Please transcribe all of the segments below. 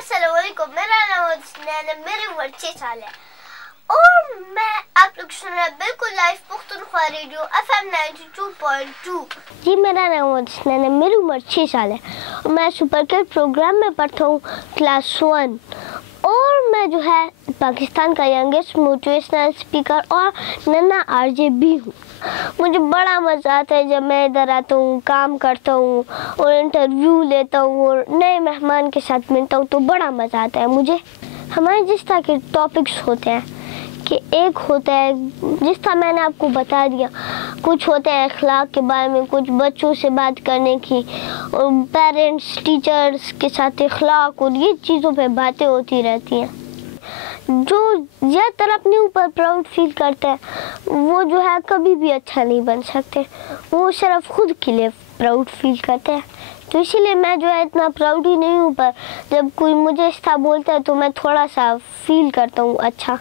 अस्सलाम वालेकुम, मेरा नाम है, मेरी उम्र 6 साल है और मैं आप लोग सुन रहे हैं बिल्कुल लाइव पुख्तनख्वा रेडियो FM 92.2। जी, मेरा नाम है, मेरी उम्र 6 साल है और मैं सुपर किड प्रोग्राम में पढ़ता हूँ क्लास 1 और मैं जो है पाकिस्तान का यंगेस्ट मोटिवेशनल स्पीकर और नन्ना आरजे भी हूँ। मुझे बड़ा मज़ा आता है जब मैं इधर आता हूँ, काम करता हूँ और इंटरव्यू लेता हूँ और नए मेहमान के साथ मिलता हूँ, तो बड़ा मज़ा आता है मुझे। हमारे जिस तरह के टॉपिक्स होते हैं कि एक होता है जिस तरह मैंने आपको बता दिया, कुछ होता है अखलाक के बारे में, कुछ बच्चों से बात करने की और पेरेंट्स टीचर्स के साथ अखलाक और ये चीज़ों पे बातें होती रहती हैं। जो ज़्यादातर अपने ऊपर प्राउड फील करते हैं वो जो है कभी भी अच्छा नहीं बन सकते, वो सिर्फ खुद के लिए प्राउड फील करते हैं। तो इसीलिए मैं जो है इतना प्राउड ही नहीं हूँ, पर जब कोई मुझे इस तरह बोलता है तो मैं थोड़ा सा फील करता हूँ अच्छा।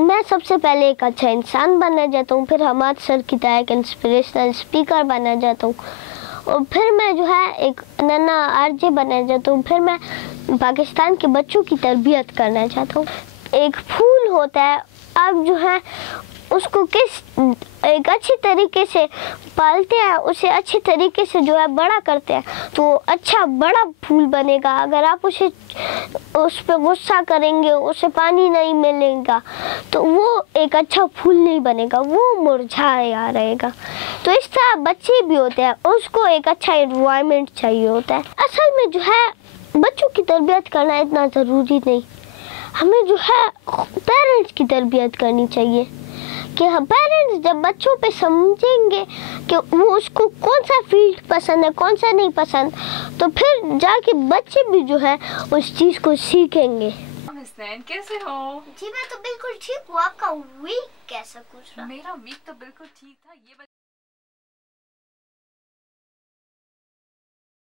मैं सबसे पहले एक अच्छा इंसान बनना चाहता हूँ, फिर हमाद सर की तरह एक इंस्पिरेशनल स्पीकर बनना चाहता हूँ और फिर मैं जो है एक नन्ना आरजे बनना चाहता हूँ, फिर मैं पाकिस्तान के बच्चों की तरबियत करना चाहता हूँ। एक फूल होता है, आप जो है उसको एक अच्छी तरीके से पालते हैं, उसे अच्छे तरीके से जो है बड़ा करते हैं तो अच्छा बड़ा फूल बनेगा। अगर आप उस पर गुस्सा करेंगे, उसे पानी नहीं मिलेगा तो वो एक अच्छा फूल नहीं बनेगा, वो मुरझाया रहेगा। तो इस तरह बच्चे भी होते हैं, उसको एक अच्छा एनवायरनमेंट चाहिए होता है। असल में जो है बच्चों की तरबियत करना इतना ज़रूरी नहीं, हमें जो है पेरेंट्स की तरबियत करनी चाहिए कि हम पेरेंट्स जब बच्चों पे समझेंगे कि वो उसको कौन सा फील्ड पसंद है, कौन सा नहीं पसंद, तो फिर जाके बच्चे भी जो है उस चीज़ को सीखेंगे। हसनैन, कैसे हो? जी मैं तो बिल्कुल ठीक हूँ, आपका वीक कैसा गुजरा? मेरा वीक तो बिल्कुल ठीक था। ये